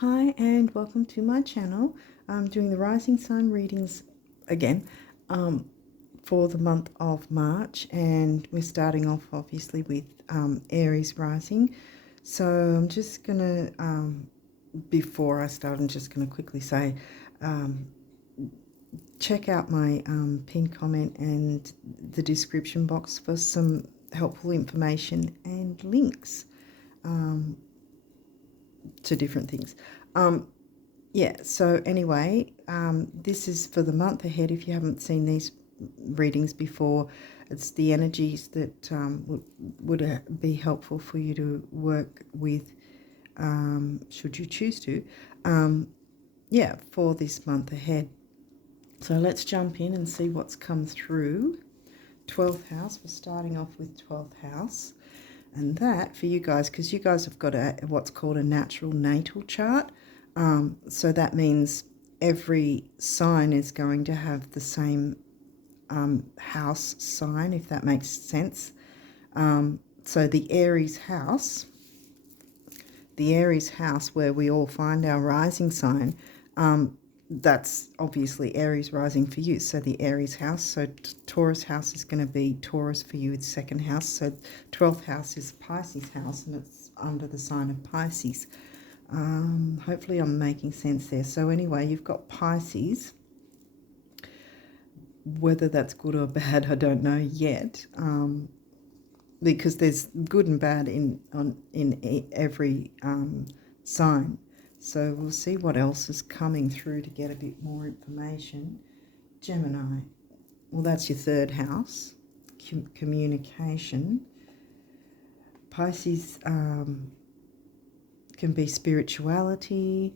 Hi and welcome to my channel. I'm doing the rising sign readings again for the month of March, and we're starting off obviously with Aries rising. So I'm just gonna before I start, I'm just gonna quickly say check out my pinned comment and the description box for some helpful information and links to different things. Yeah, so anyway, this is for the month ahead. If you haven't seen these readings before, it's the energies that would be helpful for you to work with, should you choose to, yeah, for this month ahead. So let's jump in and see what's come through. 12th house, we're starting off with 12th house. And that for you guys, because you guys have got what's called a natural natal chart. So that means every sign is going to have the same house sign, if that makes sense. So the Aries house where we all find our rising sign, that's obviously Aries rising for you. So the Aries house, so Taurus house is going to be Taurus for you, it's second house. So 12th house is Pisces house, and it's under the sign of Pisces. Hopefully I'm making sense there. So anyway, you've got Pisces. Whether that's good or bad, I don't know yet, because there's good and bad in every sign. So we'll see what else is coming through to get a bit more information. Gemini, well, that's your third house, communication. Pisces can be spirituality,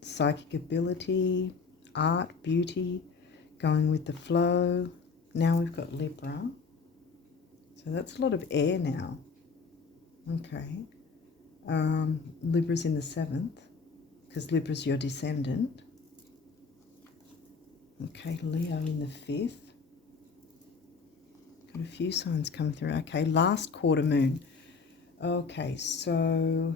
psychic ability, art, beauty, going with the flow. Now we've got Libra. So that's a lot of air now. Okay. Libra's in the 7th, because Libra's your descendant. Okay, Leo in the 5th. Got a few signs coming through. Okay, last quarter moon. Okay, so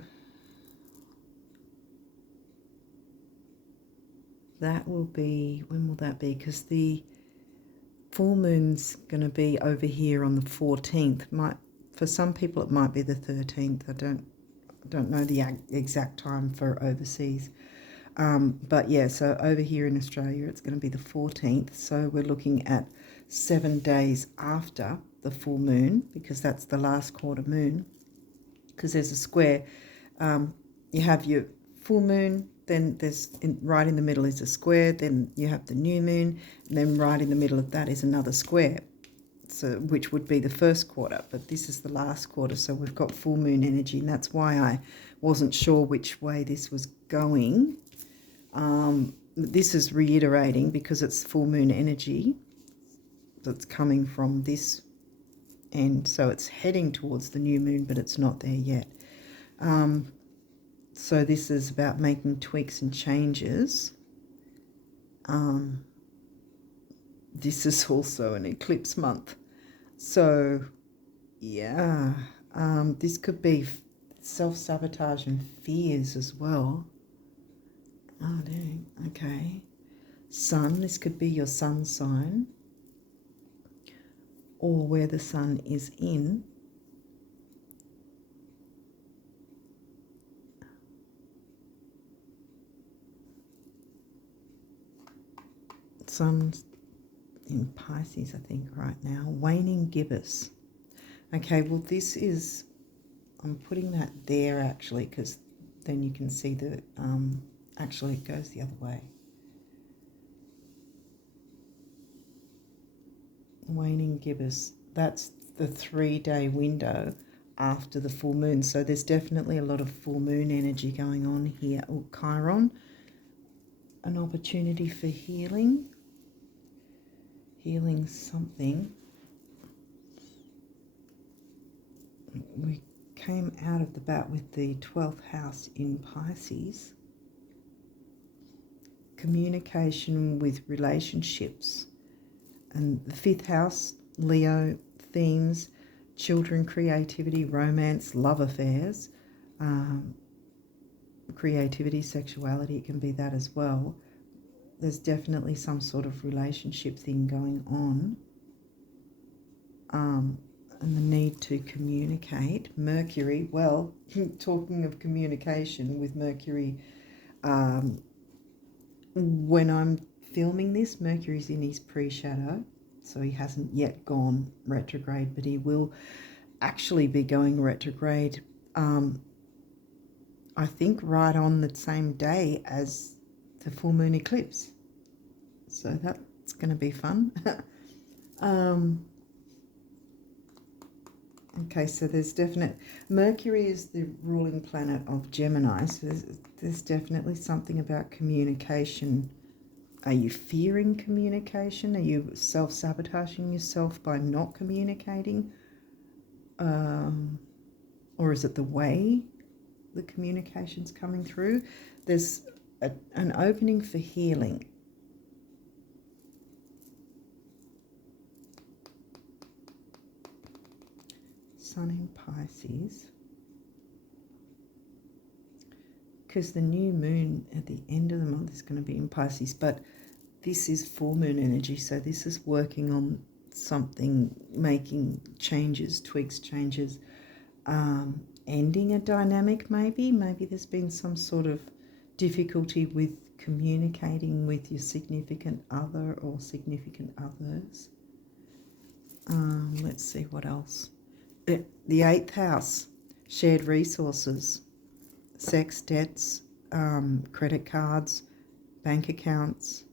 that will be, when will that be? Because the full moon's going to be over here on the 14th. For some people it might be the 13th. I don't know the exact time for overseas. But yeah, so over here in Australia it's going to be the 14th. So we're looking at 7 days after the full moon, because that's the last quarter moon. Because there's a square. You have your full moon, then there's right in the middle is a square, then you have the new moon, and then right in the middle of that is another square, so which would be the first quarter, but this is the last quarter. So we've got full moon energy, and that's why I wasn't sure which way this was going. This is reiterating because it's full moon energy that's coming from this end, so it's heading towards the new moon, but it's not there yet. So this is about making tweaks and changes. This is also an eclipse month. So, yeah, this could be self-sabotage and fears as well. Oh, dang. Okay. Sun, this could be your sun sign, or where the sun is in. Sun's in Pisces, I think, right now. Waning gibbous. Okay, well, this is, I'm putting that there actually, because then you can see the, actually it goes the other way. Waning gibbous, that's the 3-day window after the full moon. So there's definitely a lot of full moon energy going on here. Oh, Chiron, an opportunity for healing something. We came out of the bat with the 12th house in Pisces. Communication with relationships. And the 5th house, Leo, themes, children, creativity, romance, love affairs. creativity, sexuality, it can be that as well. There's definitely some sort of relationship thing going on. And the need to communicate. Mercury, well, talking of communication with Mercury, when I'm filming this, Mercury's in his pre-shadow, so he hasn't yet gone retrograde, but he will actually be going retrograde, I think right on the same day as the full moon eclipse. So that's going to be fun. Okay, so there's Mercury is the ruling planet of Gemini, so there's definitely something about communication. Are you fearing communication? Are you self-sabotaging yourself by not communicating? Or is it the way the communication's coming through? There's an opening for healing. Sun in Pisces, because the new moon at the end of the month is going to be in Pisces, but this is full moon energy, so this is working on something, making changes, tweaks, changes, ending a dynamic maybe there's been some sort of difficulty with communicating with your significant other or significant others. Let's see what else. The 8th house, shared resources, sex, debts, credit cards, bank accounts.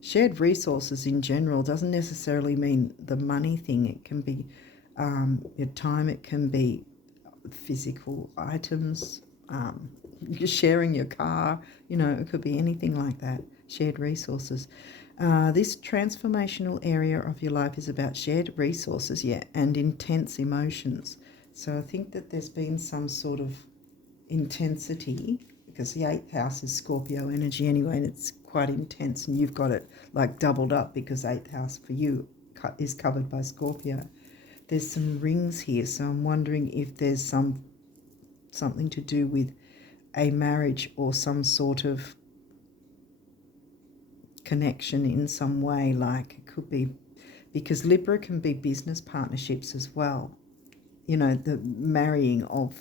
Shared resources in general doesn't necessarily mean the money thing. It can be your time, it can be physical items, you're sharing your car, it could be anything like that. Shared resources. This transformational area of your life is about shared resources, and intense emotions. So I think that there's been some sort of intensity, because the 8th house is Scorpio energy anyway, and it's quite intense, and you've got it like doubled up because 8th house for you is covered by Scorpio. There's some rings here, so I'm wondering if there's something to do with a marriage or some sort of connection in some way. Like it could be, because Libra can be business partnerships as well, the marrying of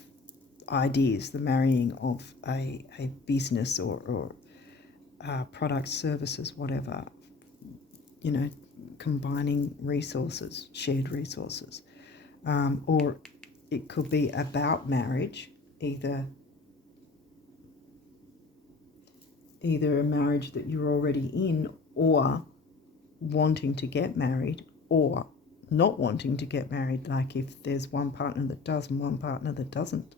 ideas, the marrying of a business or products, services, whatever, combining resources, shared resources, or it could be about marriage, either a marriage that you're already in, or wanting to get married, or not wanting to get married, like if there's one partner that does and one partner that doesn't.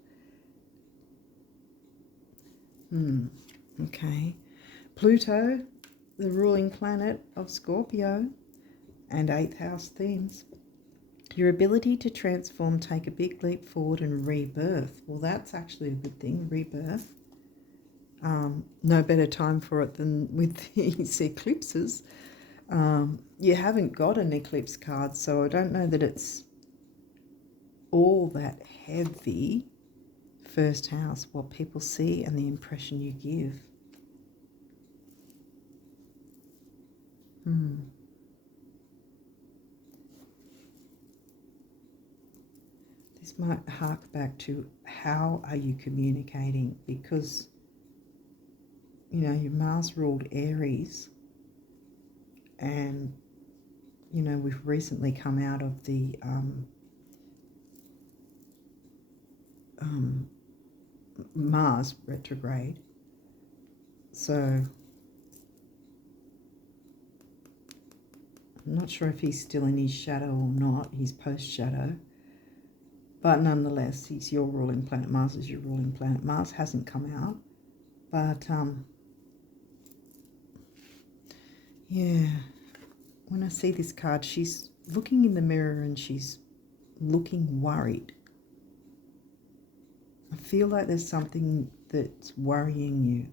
Okay. Pluto, the ruling planet of Scorpio, and 8th house themes. Your ability to transform, take a big leap forward and rebirth. Well, that's actually a good thing, rebirth. No better time for it than with these eclipses. You haven't got an eclipse card, so I don't know that it's all that heavy. First house, what people see and the impression you give. This might hark back to how are you communicating, because your Mars ruled Aries, and we've recently come out of the Mars retrograde, so I'm not sure if he's still in his shadow or not, his post-shadow, but nonetheless, he's your ruling planet. Mars is your ruling planet. Mars hasn't come out, but yeah, when I see this card, she's looking in the mirror and she's looking worried. I feel like there's something that's worrying you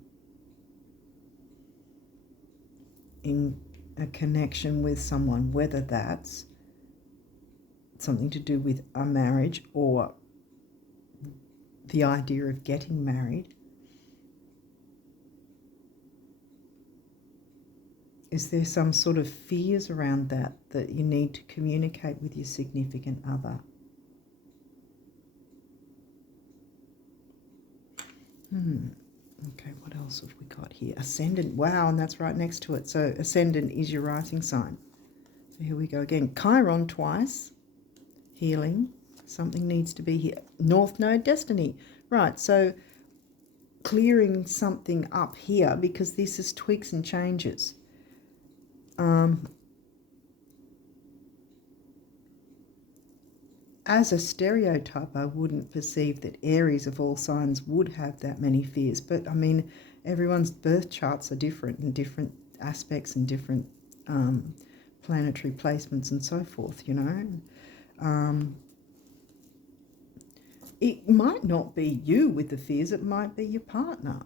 in a connection with someone, whether that's something to do with a marriage or the idea of getting married. Is there some sort of fears around that you need to communicate with your significant other? Okay, what else have we got here? Ascendant. Wow, and that's right next to it. So Ascendant is your rising sign. So here we go again. Chiron twice. Healing. Something needs to be here. North Node Destiny. Right, so clearing something up here because this is tweaks and changes. As a stereotype, I wouldn't perceive that Aries of all signs would have that many fears. But, I mean, everyone's birth charts are different and different aspects and different planetary placements and so forth, you know. It might not be you with the fears. It might be your partner.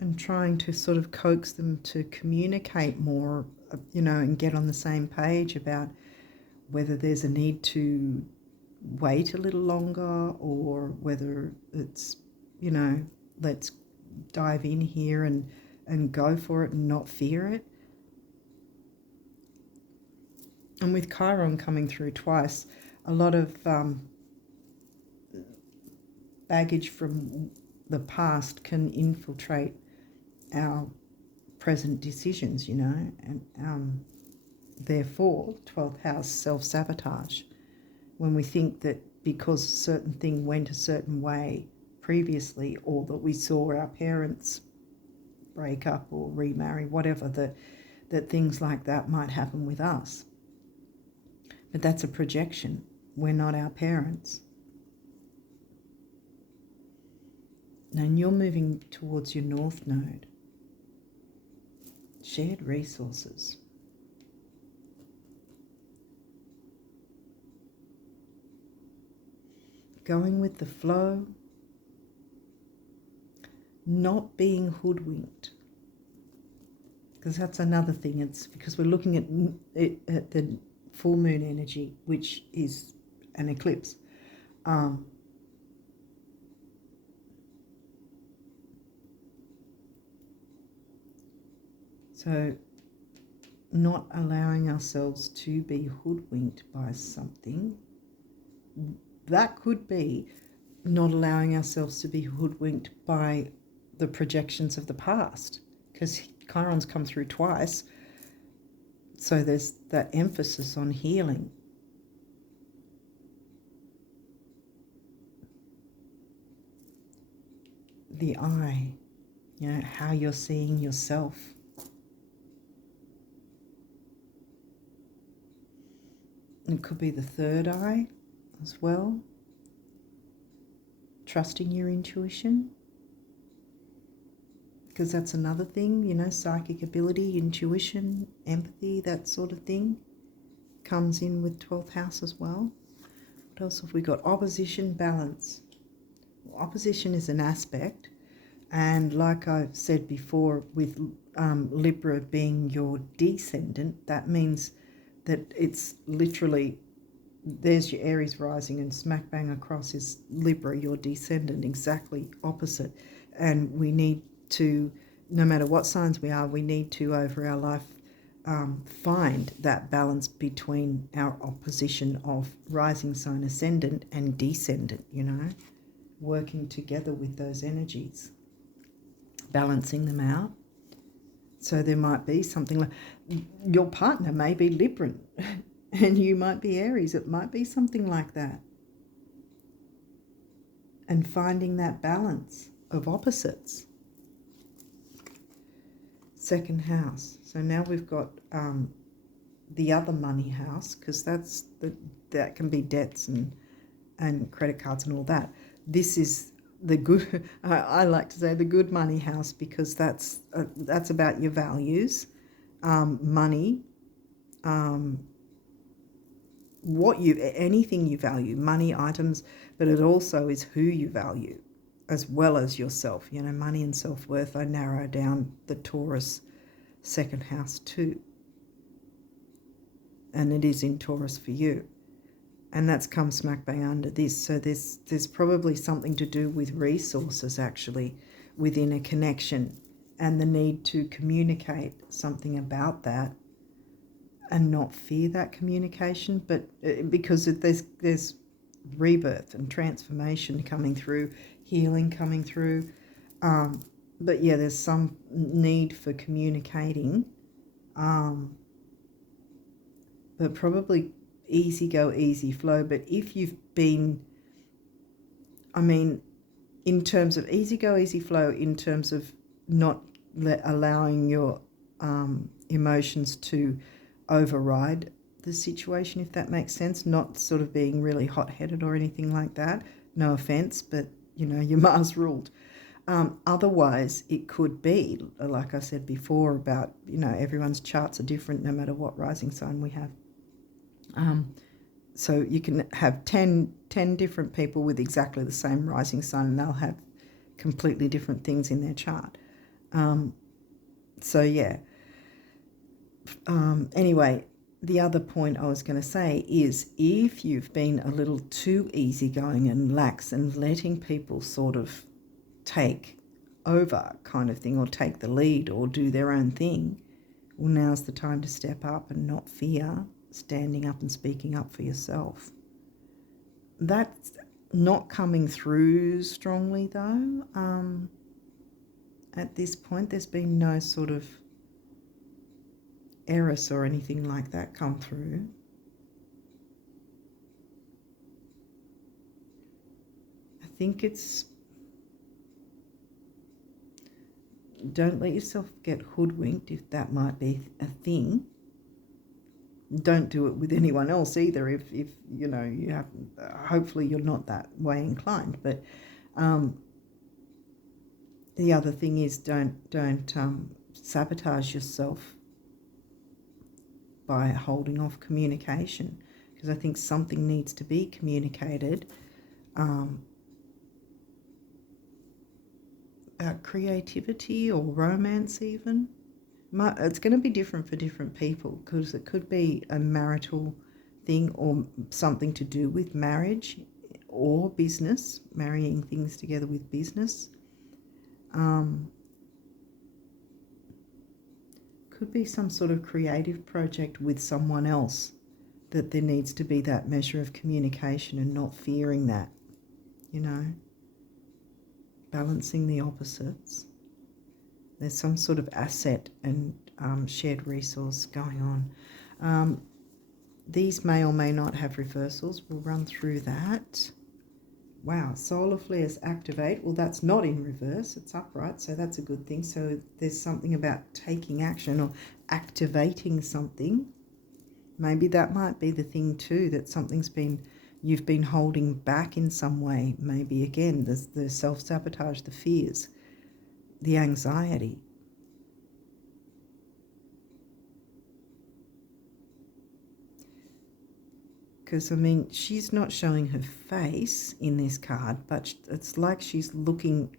And trying to sort of coax them to communicate more, you know, and get on the same page about whether there's a need to wait a little longer or whether it's, you know, let's dive in here and go for it and not fear it. And with Chiron coming through twice, a lot of baggage from the past can infiltrate our present decisions, you know, and therefore 12th house self-sabotage. When we think that because a certain thing went a certain way previously, or that we saw our parents break up or remarry, whatever, that things like that might happen with us. But that's a projection. We're not our parents. And you're moving towards your North Node. Shared resources. Going with the flow, not being hoodwinked, because that's another thing. It's because we're looking at the full moon energy, which is an eclipse. So not allowing ourselves to be hoodwinked by something. That could be not allowing ourselves to be hoodwinked by the projections of the past, because Chiron's come through twice. So there's that emphasis on healing. The eye, you know, how you're seeing yourself. It could be the third eye as well. Trusting your intuition. Because that's another thing, you know, psychic ability, intuition, empathy, that sort of thing comes in with 12th house as well. What else have we got? Opposition, balance. Well, opposition is an aspect, and like I've said before, with Libra being your descendant, that means that it's literally, there's your Aries rising and smack bang across is Libra, your descendant, exactly opposite. And we need to, no matter what signs we are, we need to, over our life, find that balance between our opposition of rising sign ascendant and descendant, you know, working together with those energies, balancing them out. So there might be something like your partner may be Libran and you might be Aries. It might be something like that. And finding that balance of opposites. Second house. So now we've got the other money house, because that can be debts and credit cards and all that. This is the good, I like to say the good money house, because that's about your values, money, anything you value, money, items, but it also is who you value as well as yourself. You know, money and self-worth, I narrow down the Taurus second house too. And it is in Taurus for you. And that's come smack bang under this. So there's probably something to do with resources actually within a connection. and the need to communicate something about that and not fear that communication, but because there's rebirth and transformation coming through, healing coming through. But yeah, there's some need for communicating, but probably easy go, easy flow. But if you've been, I mean, in terms of easy go, easy flow, in terms of not allowing your emotions to override the situation, if that makes sense, not sort of being really hot-headed or anything like that. No offense, but you know, your Mars ruled. Otherwise, it could be, like I said before, about, you know, everyone's charts are different no matter what rising sign we have. So you can have 10 different people with exactly the same rising sign, and they'll have completely different things in their chart. So yeah. Anyway, the other point I was going to say is, if you've been a little too easygoing and lax and letting people sort of take over kind of thing, or take the lead or do their own thing, well, now's the time to step up and not fear standing up and speaking up for yourself. That's not coming through strongly though. At this point, there's been no sort of Aries or anything like that come through. I think it's, don't let yourself get hoodwinked, if that might be a thing. Don't do it with anyone else either, if you know, you have, hopefully you're not that way inclined. But the other thing is, don't sabotage yourself by holding off communication, because I think something needs to be communicated about creativity or romance even. It's going to be different for different people, because it could be a marital thing or something to do with marriage or business, marrying things together with business. Could be some sort of creative project with someone else, that there needs to be that measure of communication and not fearing that, you know, balancing the opposites. There's some sort of asset and shared resource going on. These may or may not have reversals. We'll run through that. Wow, solar flares activate. Well, that's not in reverse, it's upright, so that's a good thing. So there's something about taking action or activating something. Maybe that might be the thing too, that you've been holding back in some way. Maybe again, the self-sabotage, the fears, the anxiety. Because, I mean, she's not showing her face in this card, but it's like she's looking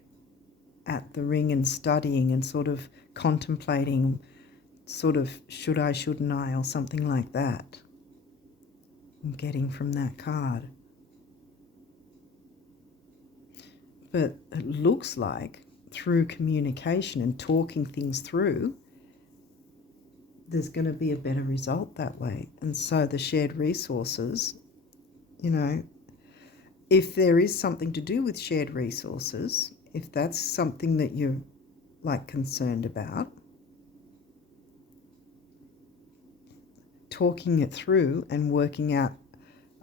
at the ring and studying and sort of contemplating, sort of, should I, shouldn't I, or something like that. I'm getting from that card. But it looks like through communication and talking things through, there's going to be a better result that way. And so the shared resources, you know, if there is something to do with shared resources, if that's something that you're like concerned about, talking it through and working out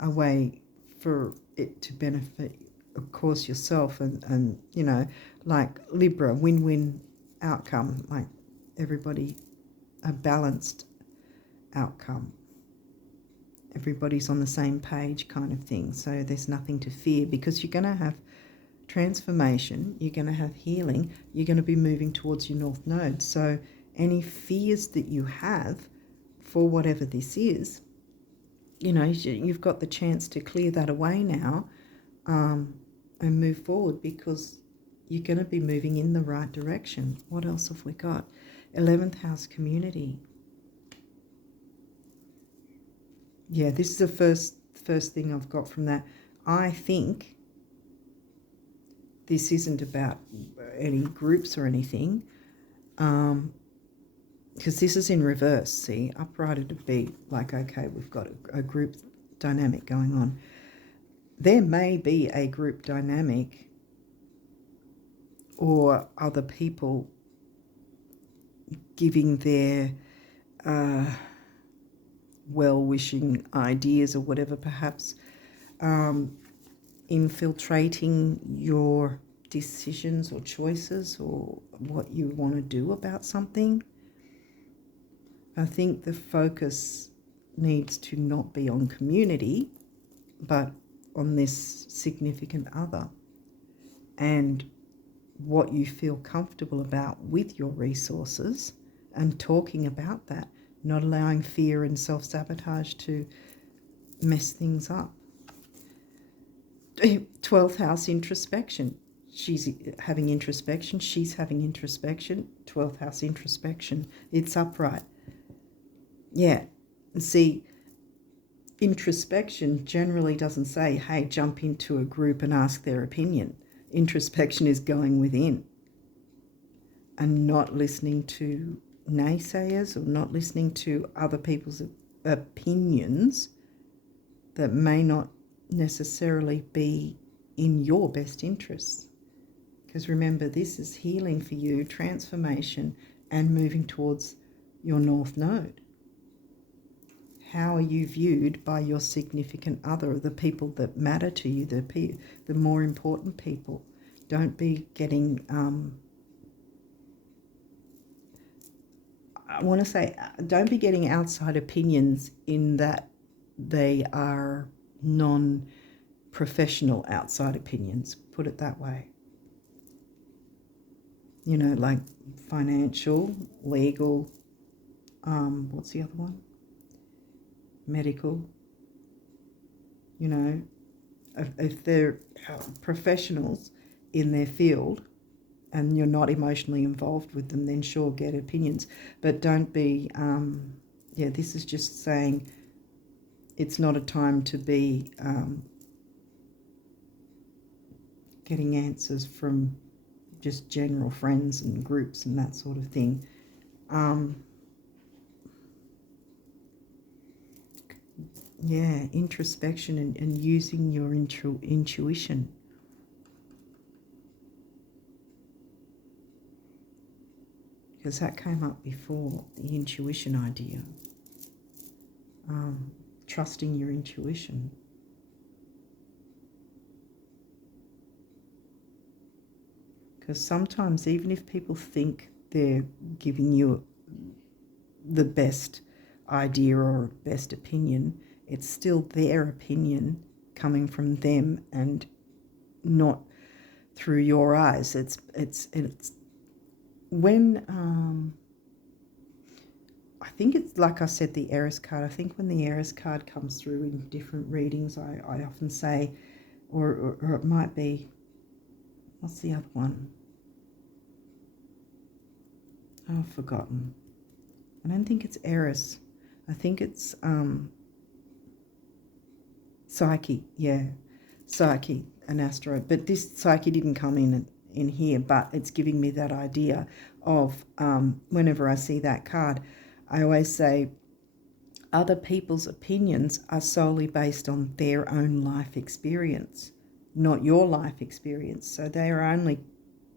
a way for it to benefit, of course, yourself and you know, like Libra, win-win outcome, like everybody, a balanced outcome. Everybody's on the same page kind of thing. So there's nothing to fear, because you're going to have transformation, you're going to have healing, you're going to be moving towards your North Node. So any fears that you have for whatever this is, you know, you've got the chance to clear that away now and move forward, because you're going to be moving in the right direction. What else have we got? 11th house community. Yeah, this is the first thing I've got from that. I think this isn't about any groups or anything. Because this is in reverse, see, upright it'd be like, okay, we've got a group dynamic going on. There may be a group dynamic or other people giving their well-wishing ideas or whatever, perhaps infiltrating your decisions or choices or what you want to do about something. I think the focus needs to not be on community, but on this significant other and what you feel comfortable about with your resources, and talking about that, not allowing fear and self-sabotage to mess things up. 12th house introspection. She's having introspection. She's having introspection. 12th house introspection. It's upright. Yeah. See, introspection generally doesn't say, hey, jump into a group and ask their opinion. Introspection is going within and not listening to naysayers or not listening to other people's opinions that may not necessarily be in your best interests. Because remember, this is healing for you, transformation, and moving towards your North Node. How are you viewed by your significant other, the people that matter to you, the more important people? Don't be getting, I want to say, don't be getting outside opinions in that they are non-professional outside opinions, put it that way. You know, like financial, legal, what's the other one? Medical. You know, if they're professionals in their field and you're not emotionally involved with them, then sure, get opinions. But don't be, this is just saying it's not a time to be getting answers from just general friends and groups and that sort of thing. Introspection and using your intuition. Because that came up before, the intuition idea. Trusting your intuition. Because sometimes even if people think they're giving you the best idea or best opinion, it's still their opinion coming from them and not through your eyes. It's when I think it's like I said, the Aries card. I think when the Aries card comes through in different readings, I often say, or it might be, what's the other one? Oh, I've forgotten. I don't think it's Aries. I think it's Psyche. Yeah, Psyche and Astro. But this Psyche didn't come in here, but it's giving me that idea of whenever I see that card, I always say other people's opinions are solely based on their own life experience, not your life experience. So they are only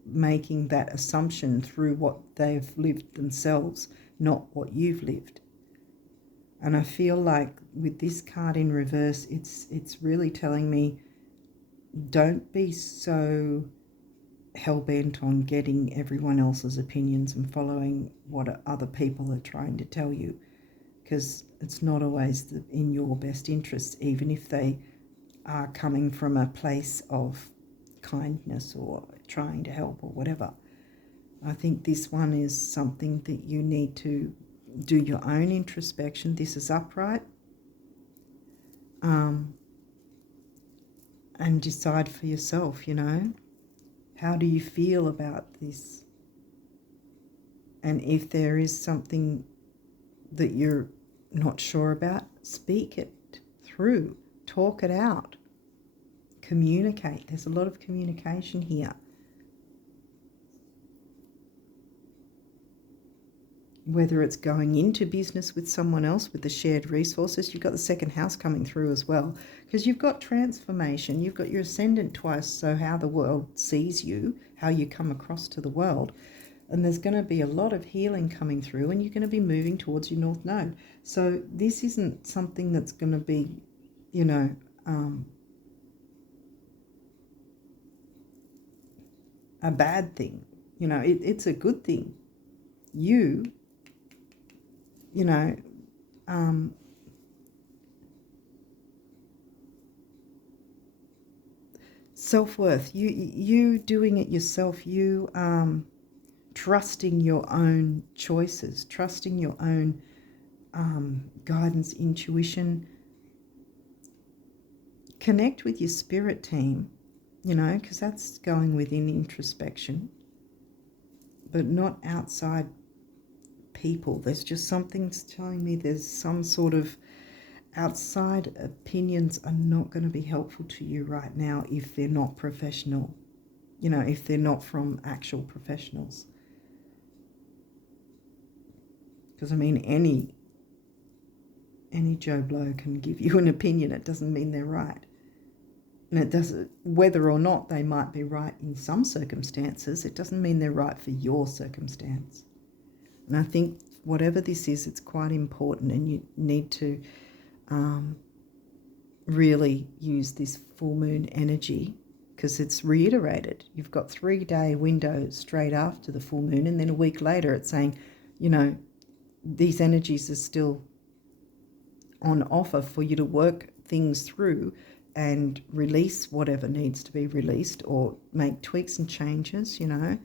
making that assumption through what they've lived themselves, not what you've lived. And I feel like with this card in reverse, it's really telling me, don't be so hell-bent on getting everyone else's opinions and following what other people are trying to tell you, because it's not always in your best interests, even if they are coming from a place of kindness or trying to help or whatever. I think this one is something that you need to do your own introspection. This is upright. And decide for yourself, you know, how do you feel about this? And if there is something that you're not sure about, speak it through, talk it out, communicate. There's a lot of communication here. whether it's going into business with someone else with the shared resources. You've got the second house coming through as well, because you've got transformation, you've got your ascendant twice, so how the world sees you, how you come across to the world. And there's going to be a lot of healing coming through, and you're going to be moving towards your North Node. So this isn't something that's going to be, you know, a bad thing. You know, it's a good thing. You know, self-worth, you doing it yourself, you trusting your own choices, trusting your own guidance, intuition. Connect with your spirit team, you know, because that's going within introspection, but not outside people. There's just something's telling me there's some sort of outside opinions are not going to be helpful to you right now if they're not professional, you know, if they're not from actual professionals. Because I mean, any Joe Blow can give you an opinion. It doesn't mean they're right. And it doesn't, whether or not they might be right in some circumstances, it doesn't mean they're right for your circumstance. And I think whatever this is, it's quite important, and you need to really use this full moon energy, because it's reiterated. You've got 3-day window straight after the full moon, and then a week later it's saying, you know, these energies are still on offer for you to work things through and release whatever needs to be released, or make tweaks and changes, you know,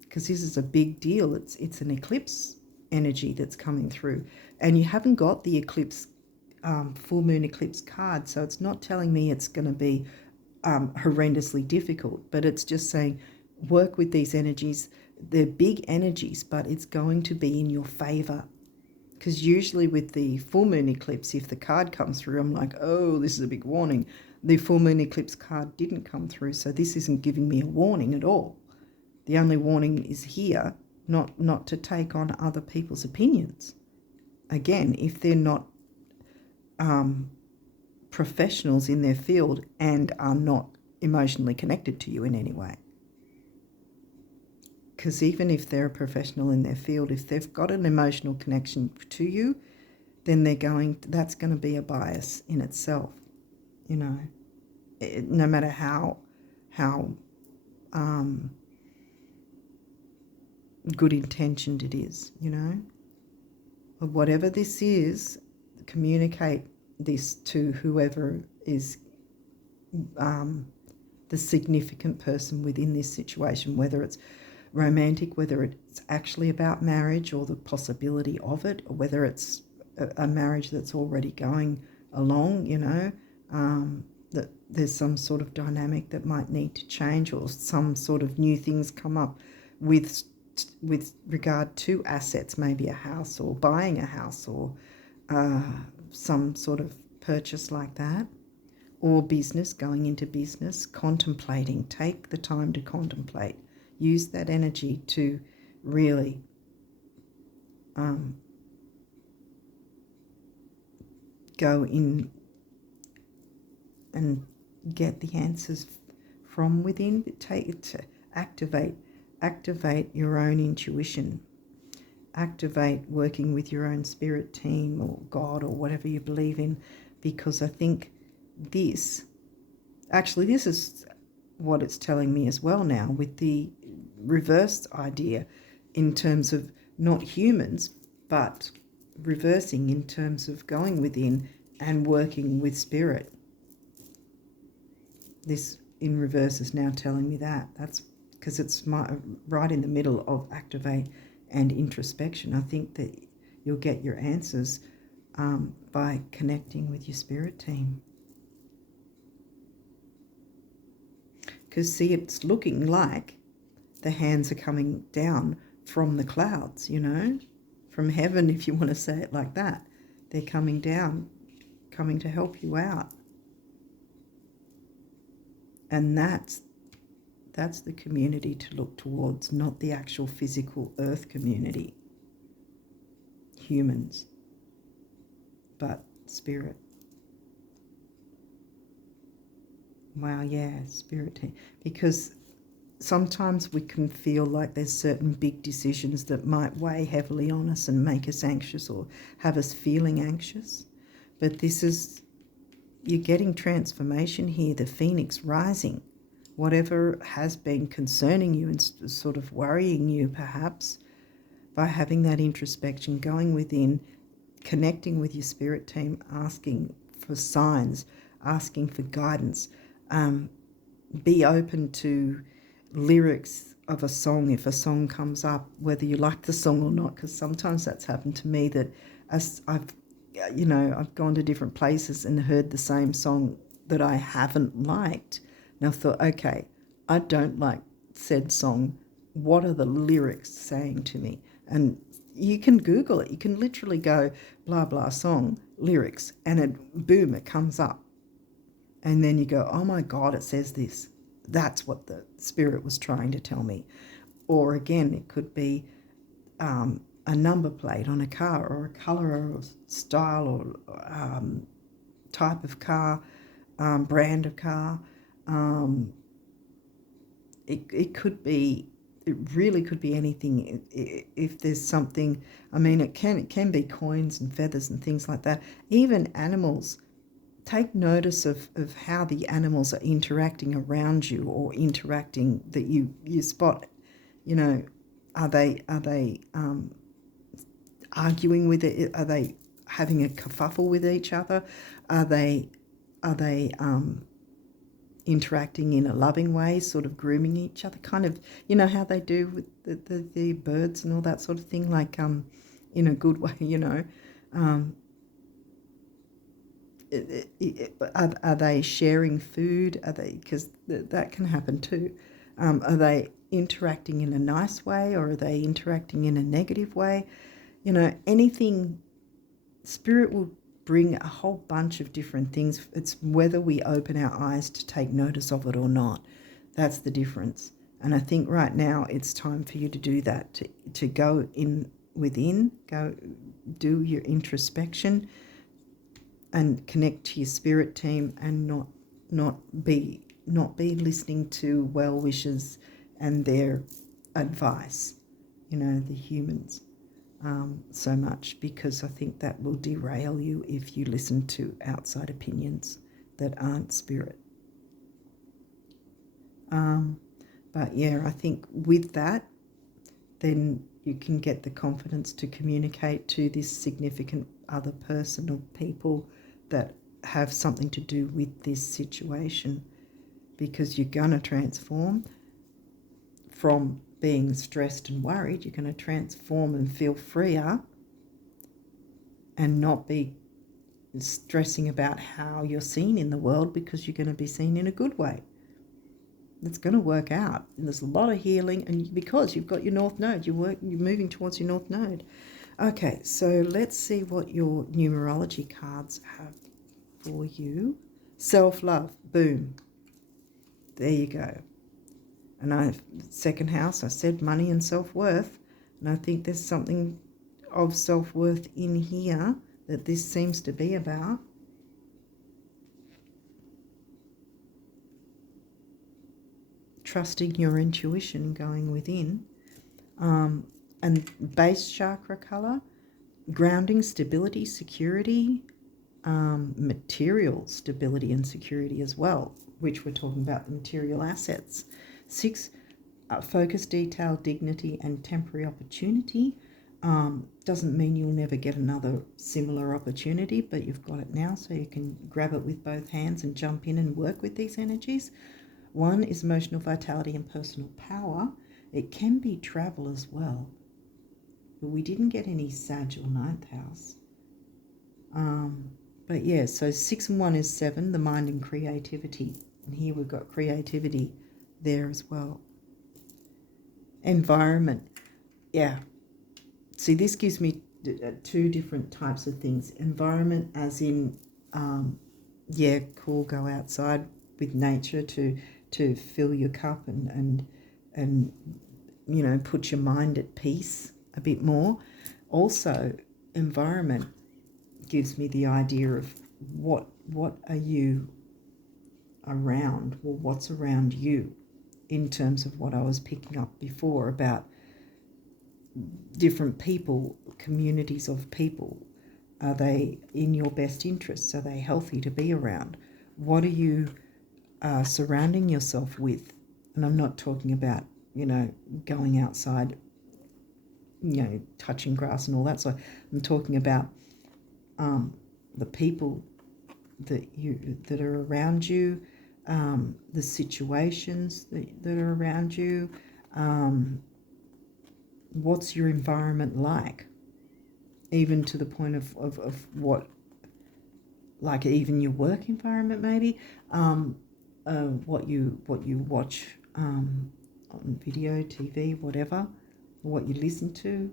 because this is a big deal. It's an eclipse energy that's coming through, and you haven't got the eclipse full moon eclipse card, so it's not telling me it's going to be horrendously difficult, but it's just saying work with these energies. They're big energies, but it's going to be in your favor. Because usually with the full moon eclipse, if the card comes through, I'm like, oh, this is a big warning. The full moon eclipse card didn't come through, so this isn't giving me a warning at all. The only warning is here, not to take on other people's opinions. Again, if they're not professionals in their field and are not emotionally connected to you in any way. Because even if they're a professional in their field, if they've got an emotional connection to you, then that's going to be a bias in itself, you know, no matter how good intentioned it is, you know. But whatever this is, communicate this to whoever is the significant person within this situation, whether it's romantic, whether it's actually about marriage or the possibility of it, or whether it's a marriage that's already going along, you know, that there's some sort of dynamic that might need to change, or some sort of new things come up with regard to assets, maybe a house or buying a house, or some sort of purchase like that, or business, going into business, contemplating. Take the time to contemplate. Use that energy to really go in and get the answers from within. Take it to activate your own intuition. Activate working with your own spirit team or God or whatever you believe in, because I think this is what it's telling me as well now, with the reversed idea in terms of not humans, but reversing in terms of going within and working with spirit. This in reverse is now telling me that. That's because it's right in the middle of activate and introspection. I think that you'll get your answers by connecting with your spirit team. Because see, it's looking like the hands are coming down from the clouds, you know, from heaven, if you want to say it like that. They're coming down, coming to help you out. And that's That's the community to look towards, not the actual physical earth community, humans, but spirit. Wow, yeah, spirit team. Because sometimes we can feel like there's certain big decisions that might weigh heavily on us and make us anxious or have us feeling anxious. But this is, you're getting transformation here, the phoenix rising. Whatever has been concerning you and sort of worrying you perhaps, by having that introspection, going within, connecting with your spirit team, asking for signs, asking for guidance. Be open to lyrics of a song if a song comes up, whether you like the song or not, because sometimes that's happened to me, that as I've gone to different places and heard the same song that I haven't liked, and I've thought, okay, I don't like said song. What are the lyrics saying to me? And you can Google it. You can literally go blah blah song lyrics, and it comes up. And then you go, oh my God, it says this. That's what the spirit was trying to tell me. Or again, it could be a number plate on a car, or a colour or style or type of car, brand of car. It could be, it really could be anything. If there's something, I mean, it can be coins and feathers and things like that. Even animals. Take notice of how the animals are interacting around you, or interacting that you spot. Are they arguing with it? Are they having a kerfuffle with each other? Are they interacting in a loving way, sort of grooming each other, kind of, how they do with the birds and all that sort of thing, like in a good way, Are they sharing food? Are they, because that can happen too. Are they interacting in a nice way, or are they interacting in a negative way? Anything. Spirit will bring a whole bunch of different things. It's whether we open our eyes to take notice of it or not. That's the difference. And I think right now it's time for you to do that, to go in within, go do your introspection, and connect to your spirit team, and not be listening to well wishers and their advice, the humans, so much, because I think that will derail you if you listen to outside opinions that aren't spirit. But yeah, I think with that, then you can get the confidence to communicate to this significant other person or people that have something to do with this situation, because you're going to transform from being stressed and worried. You're going to transform and feel freer, and not be stressing about how you're seen in the world, because you're going to be seen in a good way. It's going to work out. And there's a lot of healing, and because you've got your North Node, you're moving towards your North Node. Okay, so let's see what your numerology cards have for you. Self-love, boom. There you go. And second house, I said money and self-worth. And I think there's something of self-worth in here that this seems to be about. Trusting your intuition, going within. And base chakra color, grounding, stability, security, material stability and security as well, which we're talking about the material assets. 6, focus, detail, dignity, and temporary opportunity. Doesn't mean you'll never get another similar opportunity, but you've got it now, so you can grab it with both hands and jump in and work with these energies. 1 is emotional vitality and personal power. It can be travel as well, but we didn't get any Sag or 9th house. But yeah, so 6 and 1 is 7, the mind and creativity. And here we've got creativity there as well. Environment. Yeah. See, this gives me 2 different types of things. Environment as in, yeah, cool, go outside with nature to to fill your cup and you know, put your mind at peace a bit more. Also, environment gives me the idea of what are you around, or what's around you, in terms of what I was picking up before about different people, communities of people. Are they in your best interests? Are they healthy to be around? What are you surrounding yourself with? And I'm not talking about, you know, going outside, you know, touching grass and all that sort. I'm talking about the people that are around you, the situations that are around you. What's your environment like? Even to the point of what, like even your work environment maybe, what you watch on video, TV, whatever, what you listen to.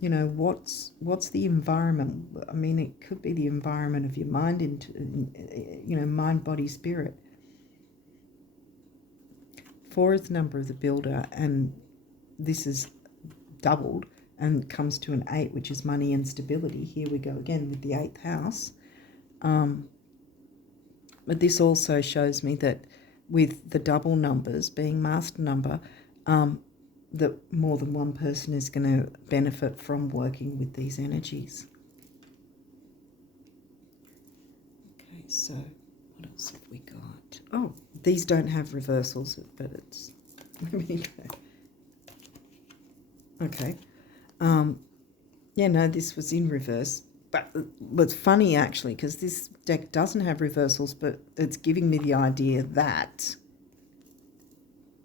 You know, what's the environment? I mean, it could be the environment of your mind, you know, mind, body, spirit. 4 is the number of the builder, and this is doubled and comes to an 8, which is money and stability. Here we go again with the 8th house. But this also shows me that with the double numbers being master number, that more than one person is going to benefit from working with these energies. Okay, so what else have we got? Oh, these don't have reversals, but it's... Okay. Yeah, no, this was in reverse. But it's funny, actually, because this deck doesn't have reversals, but it's giving me the idea that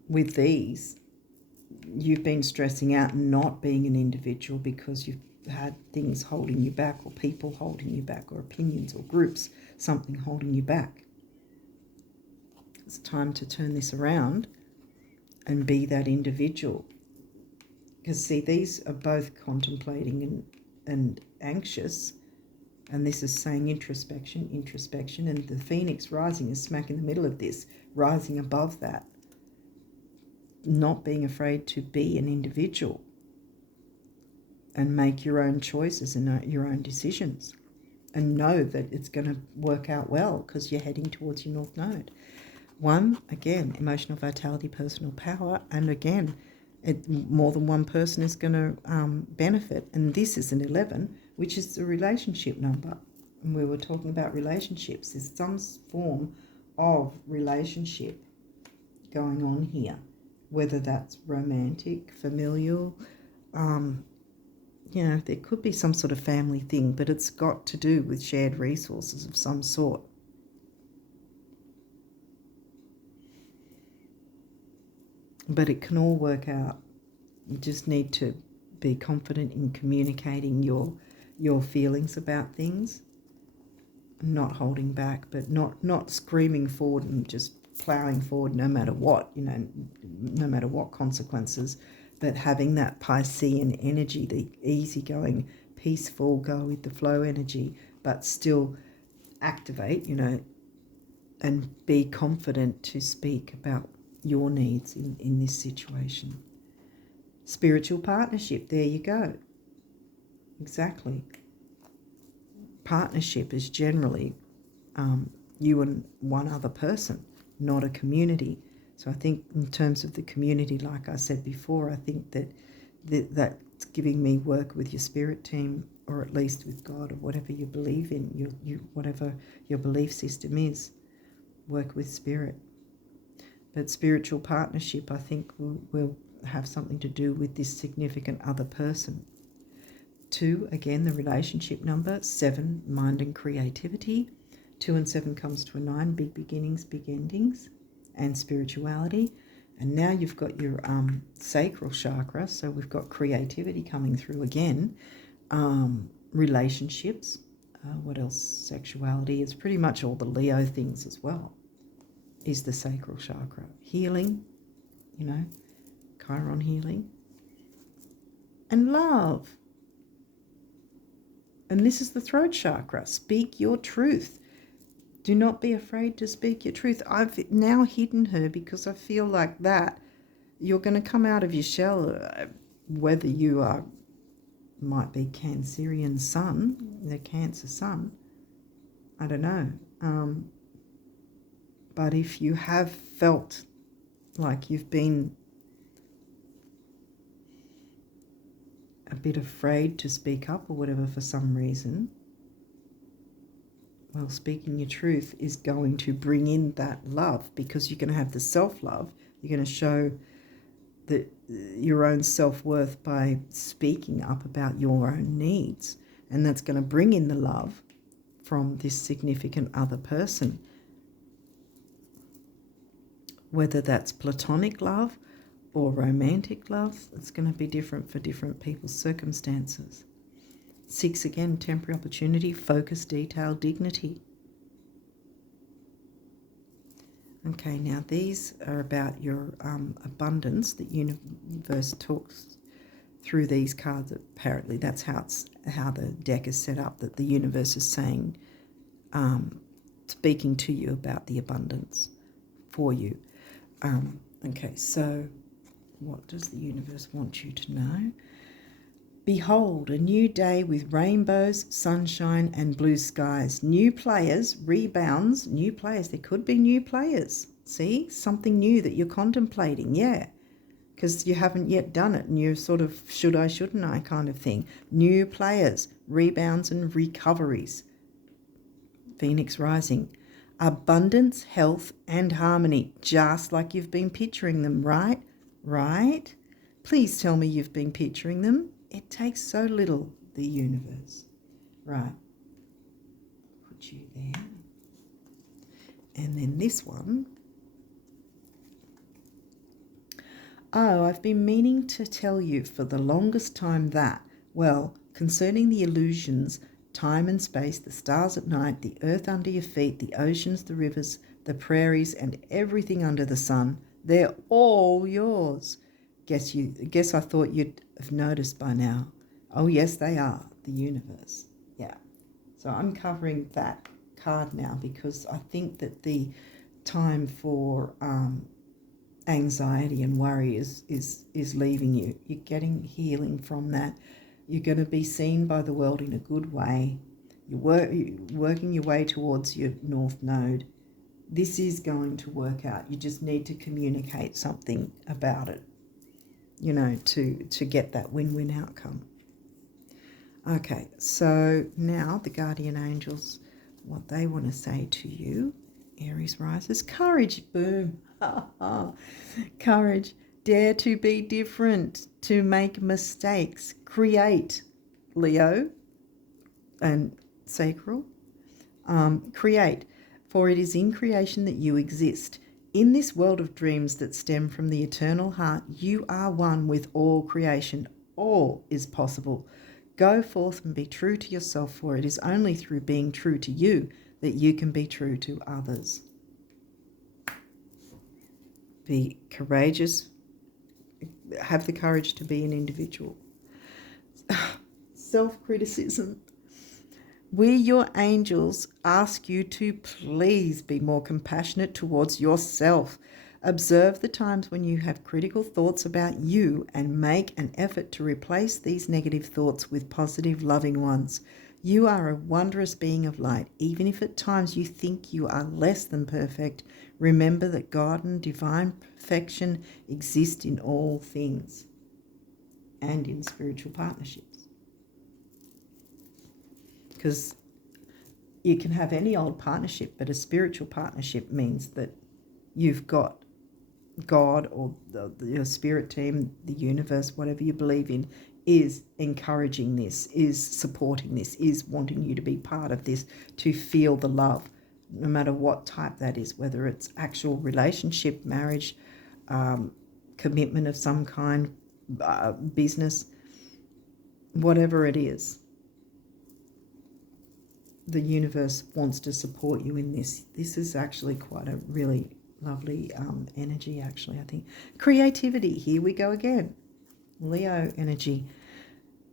with these, you've been stressing out and not being an individual because you've had things holding you back, or people holding you back, or opinions or groups, something holding you back. It's time to turn this around and be that individual. Because, see, these are both contemplating and anxious, and this is saying introspection, and the Phoenix rising is smack in the middle of this, rising above that. Not being afraid to be an individual and make your own choices and your own decisions, and know that it's going to work out well because you're heading towards your North Node. 1, again, emotional vitality, personal power, and again, more than one person is going to benefit. And this is an 11, which is the relationship number. And we were talking about relationships. There's some form of relationship going on here, whether that's romantic, familial, you know, there could be some sort of family thing, but it's got to do with shared resources of some sort. But it can all work out. You just need to be confident in communicating your feelings about things, not holding back, but not screaming forward and just ploughing forward no matter what, you know, no matter what consequences, but having that Piscean energy, the easygoing, peaceful, go with the flow energy, but still activate, you know, and be confident to speak about your needs in this situation. Spiritual partnership, there you go. Exactly. Partnership is generally you and one other person, not a community. So I think in terms of the community, like I said before, I think that's giving me work with your spirit team, or at least with God, or whatever you believe in, whatever your belief system is, work with spirit. But spiritual partnership, I think, will have something to do with this significant other person. 2, again, the relationship number. 7, mind and creativity. 2 and 7 comes to a 9, big beginnings, big endings, and spirituality. And now you've got your sacral chakra, so we've got creativity coming through again. Relationships, what else? Sexuality. It's pretty much all the Leo things as well, is the sacral chakra. Healing, you know, Chiron healing. And love. And this is the throat chakra. Speak your truth. Do not be afraid to speak your truth. I've now hidden her because I feel like that you're going to come out of your shell, whether you are, might be Cancerian sun, the Cancer sun, I don't know. But if you have felt like you've been a bit afraid to speak up or whatever for some reason, well, speaking your truth is going to bring in that love, because you're going to have the self-love. You're going to show your own self-worth by speaking up about your own needs. And that's going to bring in the love from this significant other person. Whether that's platonic love or romantic love, it's going to be different for different people's circumstances. 6 again, temporary opportunity, focus, detail, dignity. Okay, now these are about your abundance. The universe talks through these cards. Apparently, that's how the deck is set up. That the universe is saying, speaking to you about the abundance for you. Okay, so what does the universe want you to know? Behold, a new day with rainbows, sunshine, and blue skies. New players, rebounds, new players. There could be new players. See? Something new that you're contemplating, yeah. Because you haven't yet done it and you're sort of should I, shouldn't I kind of thing. New players, rebounds and recoveries. Phoenix rising. Abundance, health, and harmony, just like you've been picturing them, right? Right? Please tell me you've been picturing them. It takes so little, the universe. Right. Put you there. And then this one. Oh, I've been meaning to tell you for the longest time that, well, concerning the illusions, time and space, the stars at night, the earth under your feet, the oceans, the rivers, the prairies, and everything under the sun, they're all yours. Guess I thought you'd have noticed by now. Oh, yes, they are, the universe. Yeah. So I'm covering that card now because I think that the time for anxiety and worry is leaving you. You're getting healing from that. You're going to be seen by the world in a good way. You're working your way towards your North Node. This is going to work out. You just need to communicate something about it, you know, to get that win-win outcome. Okay, so now the guardian angels, what they want to say to you, Aries rises, courage, boom. Courage, dare to be different, to make mistakes, create, Leo and sacral, create, for it is in creation that you exist. In this world of dreams that stem from the eternal heart, you are one with all creation. All is possible. Go forth and be true to yourself, for it is only through being true to you that you can be true to others. Be courageous. Have the courage to be an individual. Self-criticism. We, your angels, ask you to please be more compassionate towards yourself. Observe the times when you have critical thoughts about you and make an effort to replace these negative thoughts with positive, loving ones. You are a wondrous being of light. Even if at times you think you are less than perfect, remember that God and divine perfection exist in all things and in spiritual partnerships. Because you can have any old partnership, but a spiritual partnership means that you've got God or your spirit team, the universe, whatever you believe in, is encouraging this, is supporting this, is wanting you to be part of this, to feel the love, no matter what type that is, whether it's actual relationship, marriage, commitment of some kind, business, whatever it is. The universe wants to support you in this. This is actually quite a really lovely energy, actually, I think. Creativity, here we go again. Leo energy.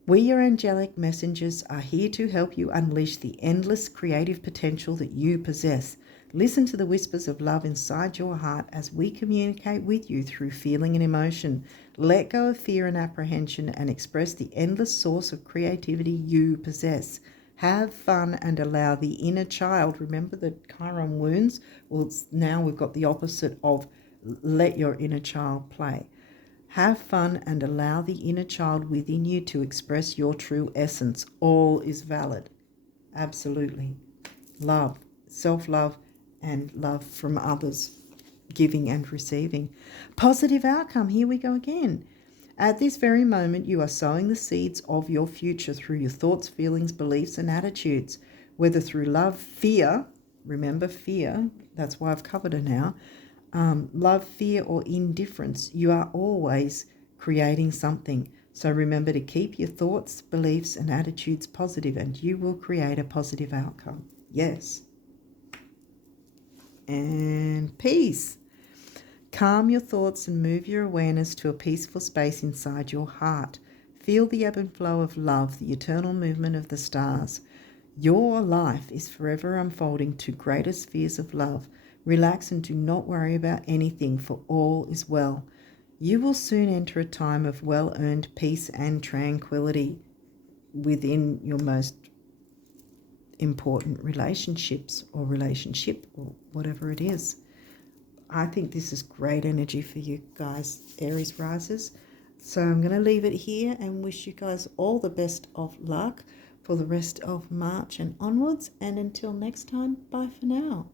We, your angelic messengers, are here to help you unleash the endless creative potential that you possess. Listen to the whispers of love inside your heart as we communicate with you through feeling and emotion. Let go of fear and apprehension and express the endless source of creativity you possess. Have fun and allow the inner child. Remember the Chiron wounds? Well, now we've got the opposite of let your inner child play. Have fun and allow the inner child within you to express your true essence. All is valid. Absolutely. Love, self-love, and love from others, giving and receiving. Positive outcome. Here we go again. At this very moment, you are sowing the seeds of your future through your thoughts, feelings, beliefs, and attitudes, whether through love, fear. Remember fear. That's why I've covered it now. Love, fear, or indifference, you are always creating something. So remember to keep your thoughts, beliefs, and attitudes positive, and you will create a positive outcome. Yes. And peace. Calm your thoughts and move your awareness to a peaceful space inside your heart. Feel the ebb and flow of love, the eternal movement of the stars. Your life is forever unfolding to greater spheres of love. Relax and do not worry about anything, for all is well. You will soon enter a time of well-earned peace and tranquility within your most important relationships or relationship or whatever it is. I think this is great energy for you guys, Aries risers. So I'm going to leave it here and wish you guys all the best of luck for the rest of March and onwards. And until next time, bye for now.